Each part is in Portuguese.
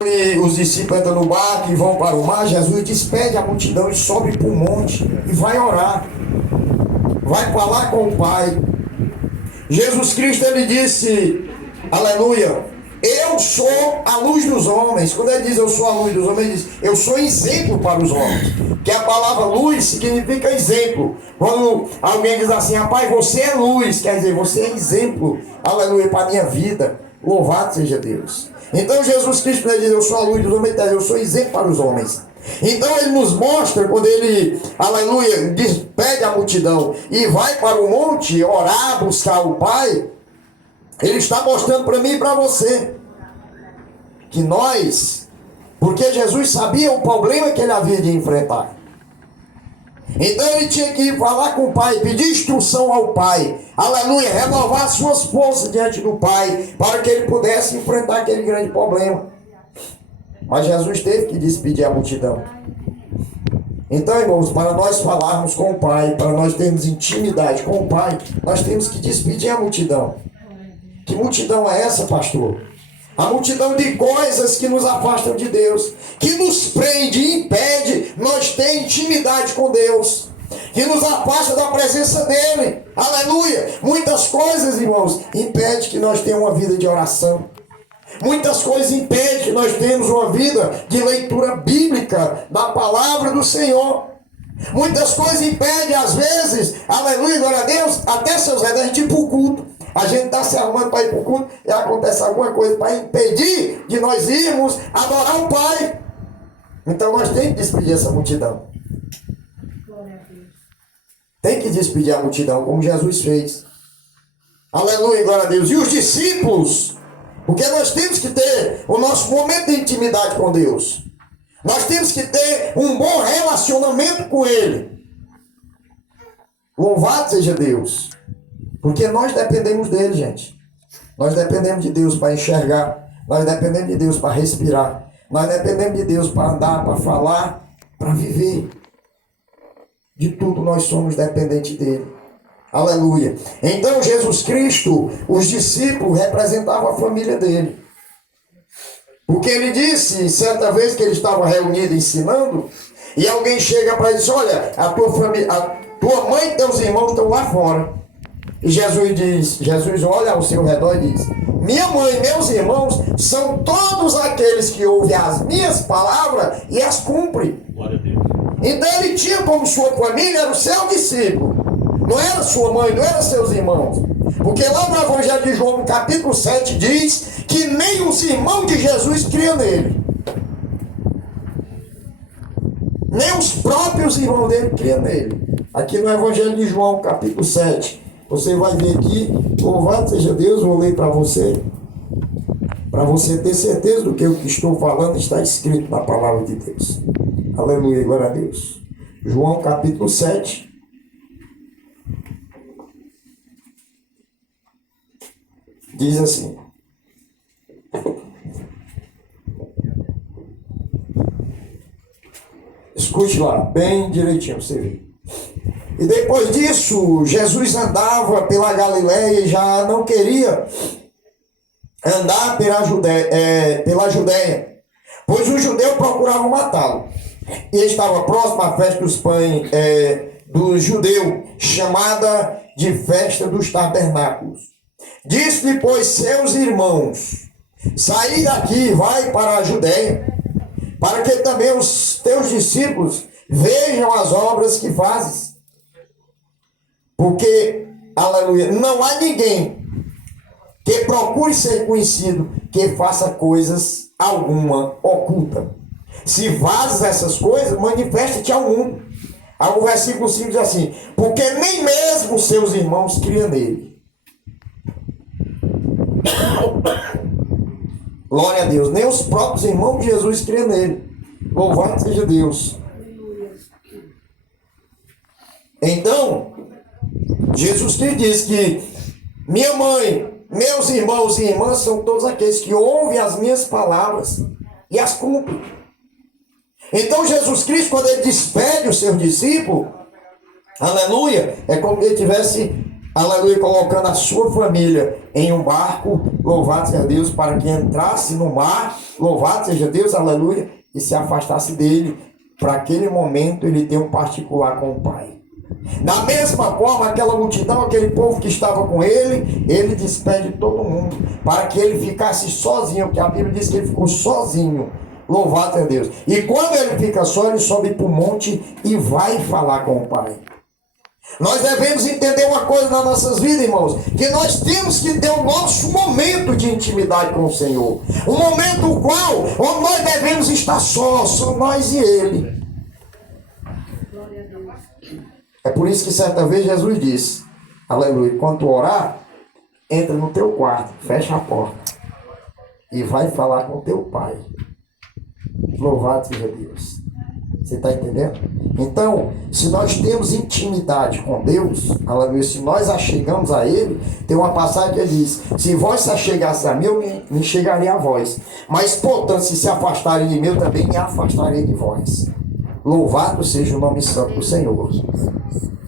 E os discípulos entram no barco e vão para o mar. Jesus despede a multidão e sobe para o monte e vai orar, vai falar com o Pai. Jesus Cristo, ele disse, aleluia, eu sou a luz dos homens. Quando ele diz eu sou a luz dos homens, ele diz eu sou exemplo para os homens, que a palavra luz significa exemplo. Quando alguém diz assim, rapaz, você é luz, quer dizer, você é exemplo, aleluia, para a minha vida. Louvado seja Deus. Então Jesus Cristo, ele diz eu sou a luz dos homens, eu sou exemplo para os homens. Então ele nos mostra, quando ele, aleluia, despede a multidão e vai para o monte orar, buscar o Pai, ele está mostrando para mim e para você que nós, porque Jesus sabia o problema que ele havia de enfrentar, então ele tinha que ir falar com o Pai, pedir instrução ao Pai, aleluia, renovar suas forças diante do Pai, para que ele pudesse enfrentar aquele grande problema. Mas Jesus teve que despedir a multidão. Então, irmãos, para nós falarmos com o Pai, para nós termos intimidade com o Pai, nós temos que despedir a multidão. Que multidão é essa, pastor? A multidão de coisas que nos afastam de Deus, que nos prende e impede nós ter intimidade com Deus, que nos afasta da presença dEle. Aleluia! Muitas coisas, irmãos, impedem que nós tenhamos uma vida de oração. Muitas coisas impedem que nós tenhamos uma vida de leitura bíblica da palavra do Senhor. Muitas coisas impedem, às vezes, aleluia, glória a Deus, até seus redores, a gente ir para o culto. A gente está se arrumando para ir para o culto e acontece alguma coisa para impedir de nós irmos adorar o Pai. Então nós temos que despedir essa multidão. Tem que despedir a multidão, como Jesus fez. Aleluia, glória a Deus. E os discípulos, porque nós temos que ter o nosso momento de intimidade com Deus. Nós temos que ter um bom relacionamento com Ele. Louvado seja Deus. Porque nós dependemos dele, gente. Nós dependemos de Deus para enxergar. Nós dependemos de Deus para respirar. Nós dependemos de Deus para andar, para falar, para viver. De tudo nós somos dependentes dele. Aleluia. Então Jesus Cristo, os discípulos representavam a família dele. Porque ele disse, certa vez que ele estava reunido ensinando, e alguém chega para ele e diz, olha, a tua família, a tua mãe e teus irmãos estão lá fora. E Jesus olha ao seu redor e diz, minha mãe e meus irmãos são todos aqueles que ouvem as minhas palavras e as cumprem. Glória a Deus. Então ele tinha como sua família, era o seu discípulo. Não era sua mãe, não era seus irmãos. Porque lá no Evangelho de João, no capítulo 7, diz que nem os irmãos de Jesus criam nele. Nem os próprios irmãos dele criam nele. Aqui no Evangelho de João, capítulo 7, você vai ver aqui, louvado seja Deus, vou ler para você ter certeza do que eu estou falando está escrito na palavra de Deus. Aleluia, glória a Deus. João capítulo 7. Diz assim. Escute lá, bem direitinho, você vê. E depois disso, Jesus andava pela Galileia e já não queria andar pela Judéia, pois os judeus procuravam matá-lo. E estava próximo à festa dos pães do judeu, chamada de festa dos tabernáculos. Disse-lhe, pois, seus irmãos, saí daqui e vai para a Judéia, para que também os teus discípulos vejam as obras que fazes. Porque, aleluia, não há ninguém que procure ser conhecido que faça coisas alguma oculta. Se fazes essas coisas, manifesta-te ao mundo. Aí o versículo 5 diz assim, porque nem mesmo seus irmãos criam nele. Glória a Deus, nem os próprios irmãos de Jesus criam nele. Louvado seja Deus. Então, Jesus Cristo diz que minha mãe, meus irmãos e irmãs são todos aqueles que ouvem as minhas palavras e as cumprem. Então Jesus Cristo, quando ele despede os seus discípulos, aleluia, é como se ele estivesse, aleluia, colocando a sua família em um barco louvado seja Deus, para que entrasse no mar, louvado seja Deus, aleluia, e se afastasse dele, para aquele momento ele ter um particular com o Pai. Da mesma forma, aquela multidão, aquele povo que estava com ele, ele despede todo mundo, para que ele ficasse sozinho, porque a Bíblia diz que ele ficou sozinho. Louvado seja Deus. E quando ele fica só, ele sobe para o monte e vai falar com o Pai. Nós devemos entender uma coisa nas nossas vidas, irmãos, que nós temos que ter o nosso momento de intimidade com o Senhor. Um momento onde nós devemos estar só nós e Ele. É por isso que certa vez Jesus disse, aleluia, quando tu orar, entra no teu quarto, fecha a porta e vai falar com o teu Pai. Louvado seja Deus. Você está entendendo? Então, se nós temos intimidade com Deus, aleluia, se nós achegamos a Ele, tem uma passagem que diz, se vós se achegasse a mim, eu me chegarei a vós. Mas, portanto, se afastarem de mim, eu também me afastarei de vós. Louvado seja o nome santo do Senhor.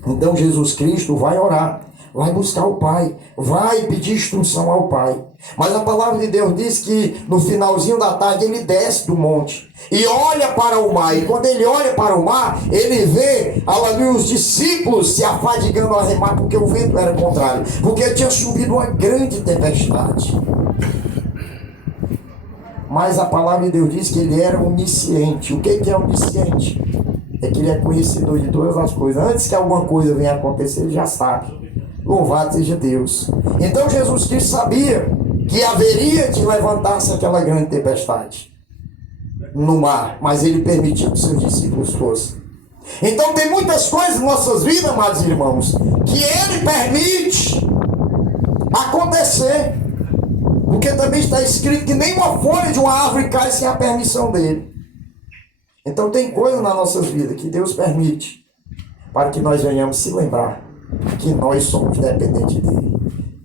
Então, Jesus Cristo vai orar, vai buscar o Pai, vai pedir instrução ao Pai. Mas a palavra de Deus diz que no finalzinho da tarde ele desce do monte e olha para o mar. E quando ele olha para o mar, ele vê, aleluia, os discípulos se afadigando a remar, porque o vento era contrário, porque tinha subido uma grande tempestade. Mas a palavra de Deus diz que ele era onisciente. O que é onisciente? É que ele é conhecedor de todas as coisas. Antes que alguma coisa venha a acontecer, ele já sabe. Louvado seja Deus. Então Jesus Cristo sabia que haveria de levantar-se aquela grande tempestade no mar, mas ele permitiu que seus discípulos fossem. Então tem muitas coisas em nossas vidas, amados irmãos, que ele permite acontecer, porque também está escrito que nenhuma folha de uma árvore cai sem a permissão dele. Então tem coisas na nossa vida que Deus permite para que nós venhamos se lembrar que nós somos dependentes dele,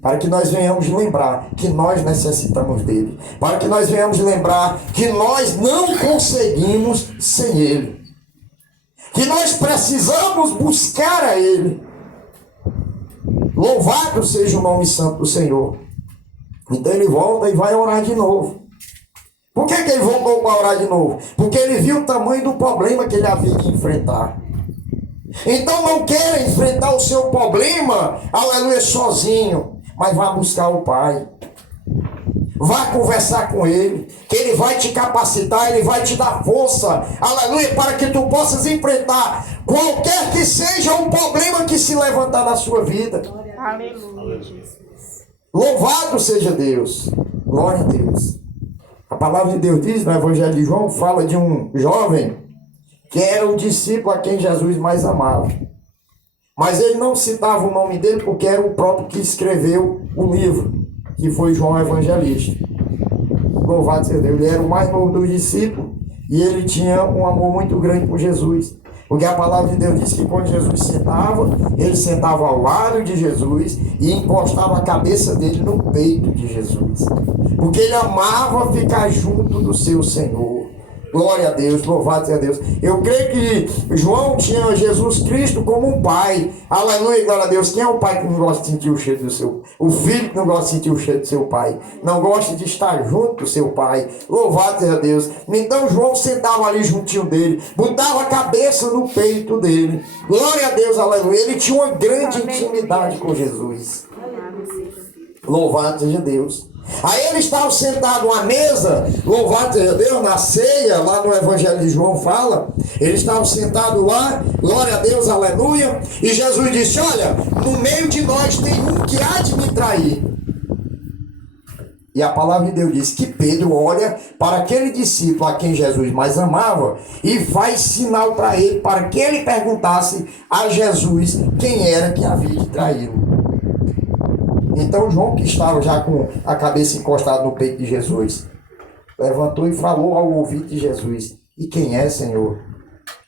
para que nós venhamos lembrar que nós necessitamos dele, para que nós venhamos lembrar que nós não conseguimos sem ele, que nós precisamos buscar a ele. Louvado seja o nome santo do Senhor. Então ele volta e vai orar de novo. Por que ele voltou para orar de novo? Porque ele viu o tamanho do problema que ele havia que enfrentar. Então não queira enfrentar o seu problema, aleluia, sozinho, mas vá buscar o Pai. Vá conversar com Ele, que Ele vai te capacitar, Ele vai te dar força, aleluia, para que tu possas enfrentar qualquer que seja o problema que se levantar na sua vida. Aleluia. Louvado seja Deus. Glória a Deus. A palavra de Deus diz no Evangelho de João, fala de um jovem que era o discípulo a quem Jesus mais amava. Mas ele não citava o nome dele porque era o próprio que escreveu o livro, que foi João Evangelista. Louvado seja Deus. Ele era o mais novo dos discípulos e ele tinha um amor muito grande por Jesus. Porque a palavra de Deus diz que quando Jesus sentava, ele sentava ao lado de Jesus e encostava a cabeça dele no peito de Jesus. Porque ele amava ficar junto do seu Senhor. Glória a Deus, louvado seja Deus. Eu creio que João tinha Jesus Cristo como um pai. Aleluia, glória a Deus. Quem é o pai que não gosta de sentir o cheiro do seu... O filho que não gosta de sentir o cheiro do seu pai. Não gosta de estar junto do seu pai. Louvado seja Deus. Então João sentava ali juntinho dele. Botava a cabeça no peito dele. Glória a Deus, aleluia. Ele tinha uma grande intimidade com Jesus. Louvado seja Deus. Aí ele estava sentado à mesa, louvado seja Deus, na ceia, lá no Evangelho de João fala, ele estava sentado lá, glória a Deus, aleluia, e Jesus disse, olha, no meio de nós tem um que há de me trair. E a palavra de Deus diz que Pedro olha para aquele discípulo a quem Jesus mais amava e faz sinal para ele, para que ele perguntasse a Jesus quem era que havia de traí-lo. Então João, que estava já com a cabeça encostada no peito de Jesus, levantou e falou ao ouvido de Jesus, e quem é, Senhor?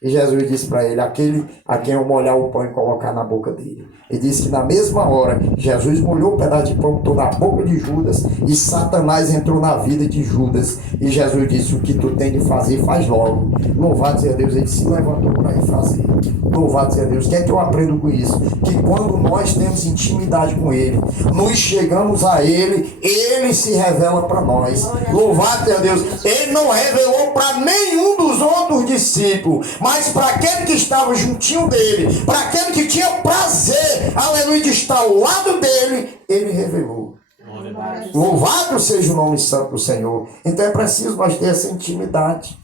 E Jesus disse para ele, aquele a quem eu molhar o pão e colocar na boca dele. Ele disse que na mesma hora, Jesus molhou o pedaço de pão, botou na boca de Judas, e Satanás entrou na vida de Judas. E Jesus disse, o que tu tem de fazer, faz logo. Louvado seja Deus, ele se levantou para ir fazer. Louvado seja Deus. O que é que eu aprendo com isso? Que quando nós temos intimidade com Ele, nos chegamos a Ele, Ele se revela para nós. Louvado seja Deus. Ele não revelou para nenhum dos outros discípulos, mas para aquele que estava juntinho dele, para aquele que tinha prazer, aleluia, de estar ao lado dele, Ele revelou. Louvado seja o nome santo do Senhor. Então é preciso nós ter essa intimidade.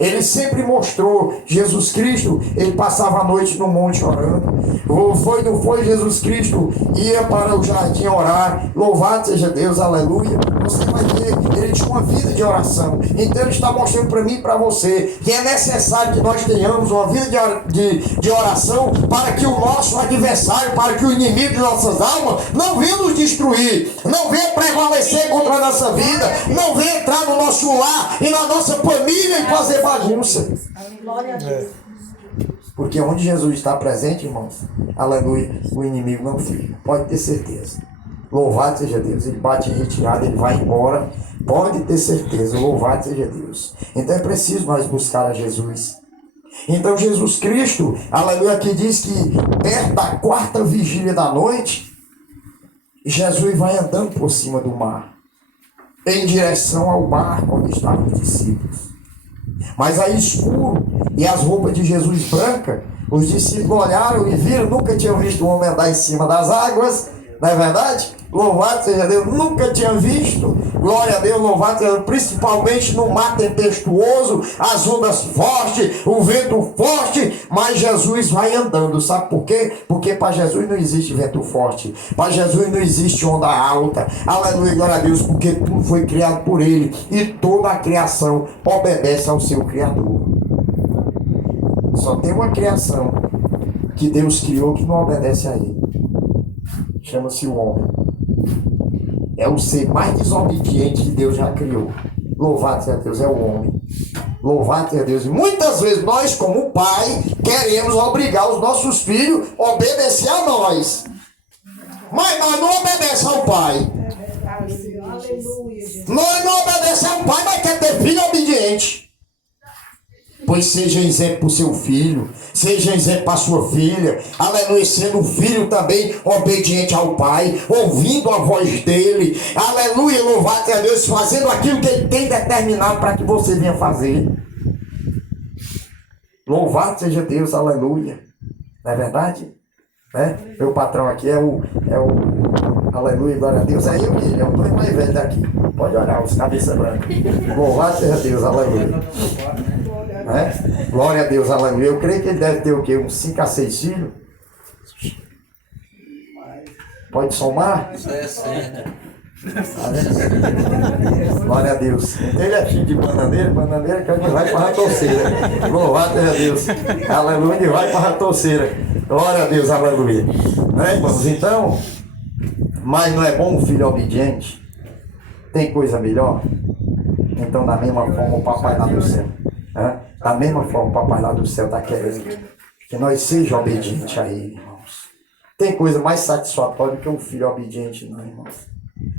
Ele sempre mostrou, Jesus Cristo, ele passava a noite no monte orando. Não foi Jesus Cristo ia para o jardim orar. Louvado seja Deus, aleluia. Você vai ver, ele tinha uma vida de oração. Então ele está mostrando para mim e para você que é necessário que nós tenhamos uma vida de oração para que o nosso adversário, para que o inimigo de nossas almas não venha nos destruir, não venha prevalecer contra a nossa vida, não venha entrar no nosso lar e na nossa família e fazer bagunça. Glória a Deus. Porque onde Jesus está presente, irmãos, aleluia, o inimigo não fica. Pode ter certeza. Louvado seja Deus. Ele bate em retirada, ele vai embora. Pode ter certeza. Louvado seja Deus. Então é preciso nós buscar a Jesus. Então Jesus Cristo, aleluia, aqui diz que perto da 4ª vigília da noite, Jesus vai andando por cima do mar, em direção ao barco onde estavam os discípulos. Mas aí escuro, e as roupas de Jesus brancas, os discípulos olharam e viram, nunca tinham visto um homem andar em cima das águas, não é verdade? Louvado seja Deus, nunca tinha visto, glória a Deus, louvado seja Deus, principalmente no mar tempestuoso, as ondas fortes, o vento forte, mas Jesus vai andando, sabe por quê? Porque para Jesus não existe vento forte, para Jesus não existe onda alta, aleluia, glória a Deus, porque tudo foi criado por Ele, e toda a criação obedece ao seu Criador. Só tem uma criação que Deus criou que não obedece a Ele, chama-se o homem. É o ser mais desobediente que Deus já criou. Louvado seja Deus, é o homem. Louvado seja Deus. E muitas vezes nós, como pai, queremos obrigar os nossos filhos a obedecer a nós. Mas nós não obedecemos ao pai. Nós não obedecemos ao pai, mas quer ter filho obediente. Pois seja exemplo para o seu filho, seja exemplo para a sua filha, aleluia, sendo um filho também obediente ao pai, ouvindo a voz dele, aleluia, louvado seja Deus, fazendo aquilo que ele tem determinado para que você venha fazer. Louvado seja Deus, aleluia, não é verdade? Meu patrão aqui é o aleluia, glória a Deus, é eu e ele, é o dois mais velho daqui, pode olhar, os cabeça branca, louvado seja Deus, aleluia. Glória a Deus, aleluia. Eu creio que ele deve ter o quê? Uns 5 a 6 filhos? Pode somar? Glória a Deus. Ele é filho de bananeira que ele vai para a ratoceira. Louvado seja Deus. Aleluia, ele vai para a ratoceira. Glória a Deus, aleluia. Irmãos? Então, mas não é bom um filho obediente? Tem coisa melhor? Então, da mesma forma, o papai lá do céu. Da mesma forma, o papai lá do céu está querendo que nós sejamos obedientes a ele, irmãos. Tem coisa mais satisfatória do que um filho obediente, não, irmãos.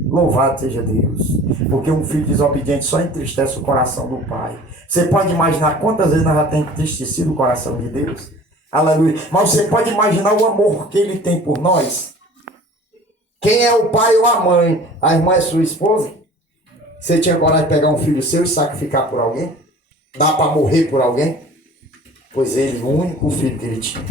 Louvado seja Deus. Porque um filho desobediente só entristece o coração do pai. Você pode imaginar quantas vezes nós já temos entristecido o coração de Deus? Aleluia. Mas você pode imaginar o amor que ele tem por nós? Quem é o pai ou a mãe? A irmã é sua esposa? Você tinha coragem de pegar um filho seu e sacrificar por alguém? Dá para morrer por alguém? Pois ele, o único filho que ele tinha,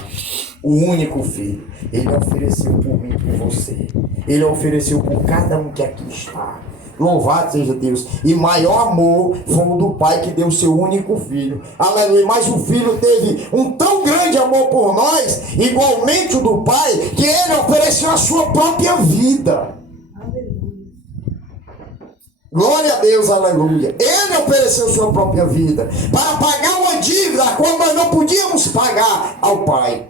o único filho, ele ofereceu por mim e por você. Ele ofereceu por cada um que aqui está. Louvado seja Deus. E maior amor foi o do pai que deu o seu único filho. Aleluia. Mas o filho teve um tão grande amor por nós, igualmente o do pai, que ele ofereceu a sua própria vida. Glória a Deus, aleluia. Ele ofereceu sua própria vida para pagar uma dívida quando nós não podíamos pagar ao Pai.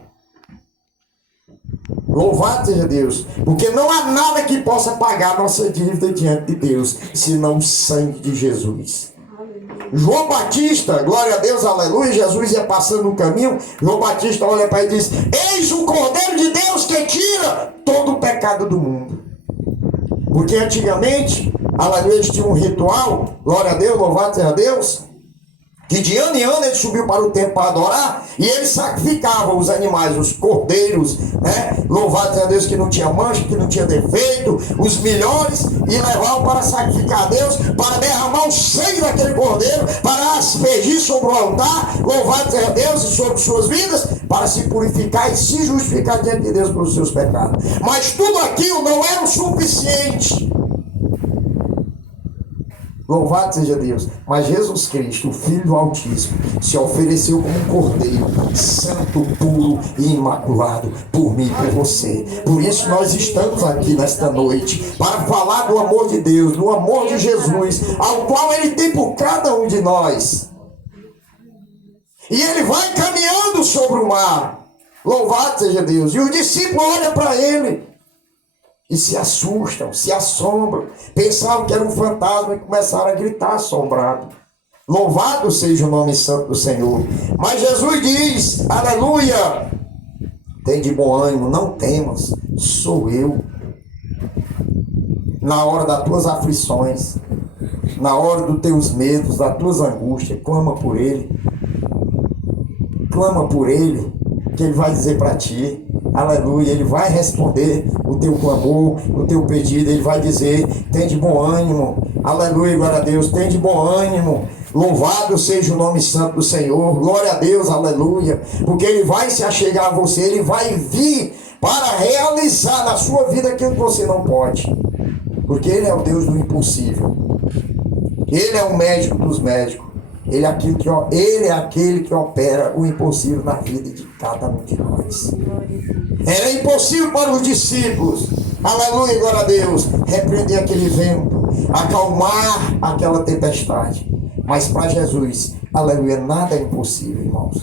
Louvado seja Deus. Porque não há nada que possa pagar nossa dívida diante de Deus, senão o sangue de Jesus. João Batista, glória a Deus, aleluia, Jesus ia passando no caminho, João Batista olha para ele e diz: eis o Cordeiro de Deus que tira todo o pecado do mundo. Porque antigamente, aleluia, eles tinham um ritual, glória a Deus, louvado seja Deus, que de ano em ano ele subiu para o templo para adorar, e ele sacrificava os animais, os cordeiros, né? Louvado seja Deus, que não tinha mancha, que não tinha defeito, os melhores, e levavam para sacrificar a Deus, para derramar o sangue daquele cordeiro, para aspergir sobre o altar, louvado seja Deus, e sobre suas vidas, para se purificar e se justificar diante de Deus pelos seus pecados. Mas tudo aquilo não era o suficiente. Louvado seja Deus. Mas Jesus Cristo, o Filho do Altíssimo, se ofereceu como um cordeiro, santo, puro e imaculado, por mim e por você. Por isso nós estamos aqui nesta noite, para falar do amor de Deus, do amor de Jesus, ao qual Ele tem por cada um de nós. E Ele vai caminhando sobre o mar. Louvado seja Deus. E os discípulos olham para Ele e se assustam, se assombram, pensavam que era um fantasma e começaram a gritar assombrado. Louvado seja o nome santo do Senhor. Mas Jesus diz, aleluia, tem de bom ânimo, não temas, sou eu. Na hora das tuas aflições, na hora dos teus medos, das tuas angústias, clama por Ele. Clama por Ele, que Ele vai dizer para ti, aleluia, Ele vai responder o teu clamor, o teu pedido. Ele vai dizer: tem de bom ânimo, aleluia, glória a Deus, tem de bom ânimo, louvado seja o nome santo do Senhor, glória a Deus, aleluia, porque Ele vai se achegar a você, Ele vai vir para realizar na sua vida aquilo que você não pode, porque Ele é o Deus do impossível, Ele é o médico dos médicos, Ele é aquele que opera o impossível na vida de cada um de nós. Era impossível para os discípulos, aleluia, glória a Deus, repreender aquele vento, acalmar aquela tempestade. Mas para Jesus, aleluia, nada é impossível, irmãos.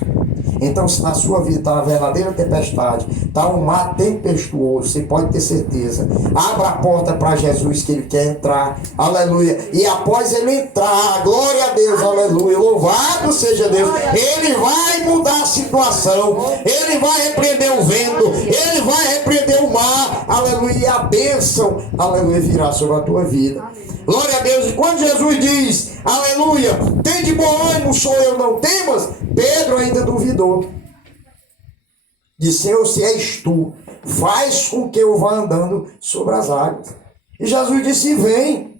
Então, se na sua vida está uma verdadeira tempestade, está um mar tempestuoso, você pode ter certeza. Abra a porta para Jesus, que Ele quer entrar, aleluia. E após Ele entrar, glória a Deus, aleluia, louvado seja Deus, Ele vai mudar a situação, Ele vai repreender o vento, Ele vai repreender o mar, aleluia, e a bênção, aleluia, virá sobre a tua vida. Glória a Deus. E quando Jesus diz, aleluia, tem de bom ânimo, sou eu, não temas, Pedro ainda duvidou. Disse: Senhor, se és tu, faz com que eu vá andando sobre as águas. E Jesus disse: vem.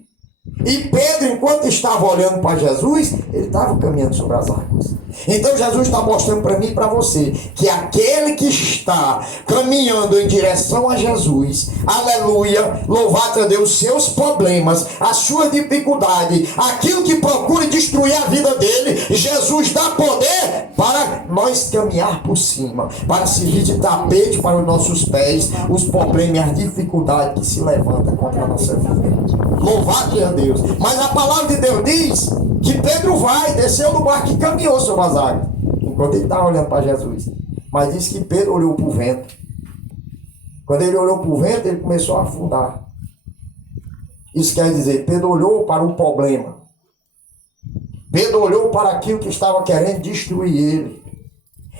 E Pedro, enquanto estava olhando para Jesus, ele estava caminhando sobre as águas. Então Jesus está mostrando para mim e para você que aquele que está caminhando em direção a Jesus, aleluia, louvado a Deus, seus problemas, as suas dificuldades, aquilo que procura destruir a vida dele, Jesus dá poder para nós caminhar por cima, para servir de tapete para os nossos pés, os problemas e as dificuldades que se levantam contra a nossa vida. Louvado seja Deus. Mas a palavra de Deus diz que Pedro desceu do barco e caminhou sobre as águas, enquanto ele estava olhando para Jesus. Mas diz que Pedro olhou para o vento. Quando ele olhou para o vento, ele começou a afundar. Isso quer dizer, Pedro olhou para o problema. Pedro olhou para aquilo que estava querendo destruir ele.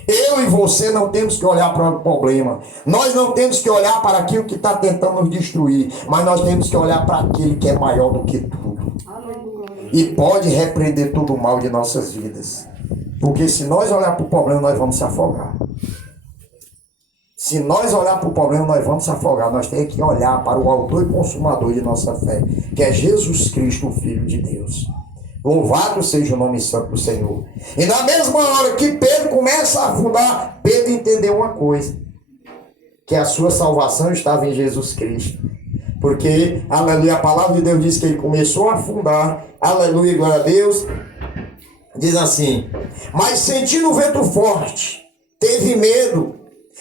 Eu e você não temos que olhar para o problema. Nós não temos que olhar para aquilo que está tentando nos destruir. Mas nós temos que olhar para aquele que é maior do que tudo. E pode repreender todo o mal de nossas vidas. Porque se nós olhar para o problema, nós vamos se afogar. Se nós olhar para o problema, nós vamos se afogar. Nós temos que olhar para o autor e consumador de nossa fé, que é Jesus Cristo, o Filho de Deus. Louvado seja o nome santo do Senhor. E na mesma hora que Pedro começa a afundar, Pedro entendeu uma coisa: que a sua salvação estava em Jesus Cristo. Porque, aleluia, a palavra de Deus diz que ele começou a afundar, aleluia, glória a Deus. Diz assim: mas sentindo o vento forte, teve medo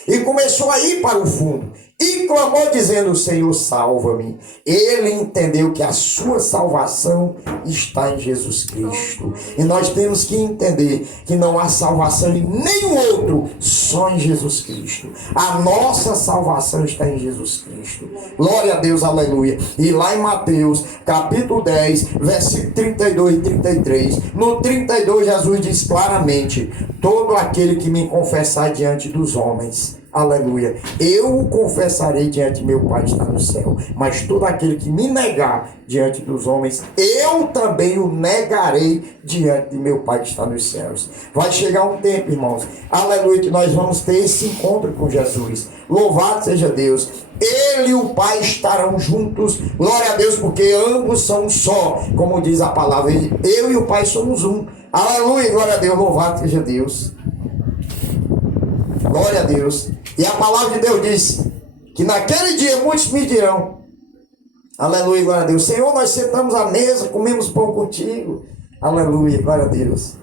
e começou a ir para o fundo, e clamou dizendo: Senhor, salva-me. Ele entendeu que a sua salvação está em Jesus Cristo. E nós temos que entender que não há salvação em nenhum outro, só em Jesus Cristo. A nossa salvação está em Jesus Cristo. Glória a Deus, aleluia. E lá em Mateus, capítulo 10, versículo 32 e 33, no 32 Jesus diz claramente: todo aquele que me confessar diante dos homens, aleluia, eu o confessarei diante de meu Pai que está no céu. Mas todo aquele que me negar diante dos homens, eu também o negarei diante de meu Pai que está nos céus. Vai chegar um tempo, irmãos, aleluia, que nós vamos ter esse encontro com Jesus. Louvado seja Deus. Ele e o Pai estarão juntos. Glória a Deus, porque ambos são um só. Como diz a palavra, eu e o Pai somos um. Aleluia, glória a Deus, louvado seja Deus. Glória a Deus. E a palavra de Deus diz que naquele dia muitos me dirão: aleluia, glória a Deus, Senhor, nós sentamos à mesa, comemos pão contigo. Aleluia, glória a Deus.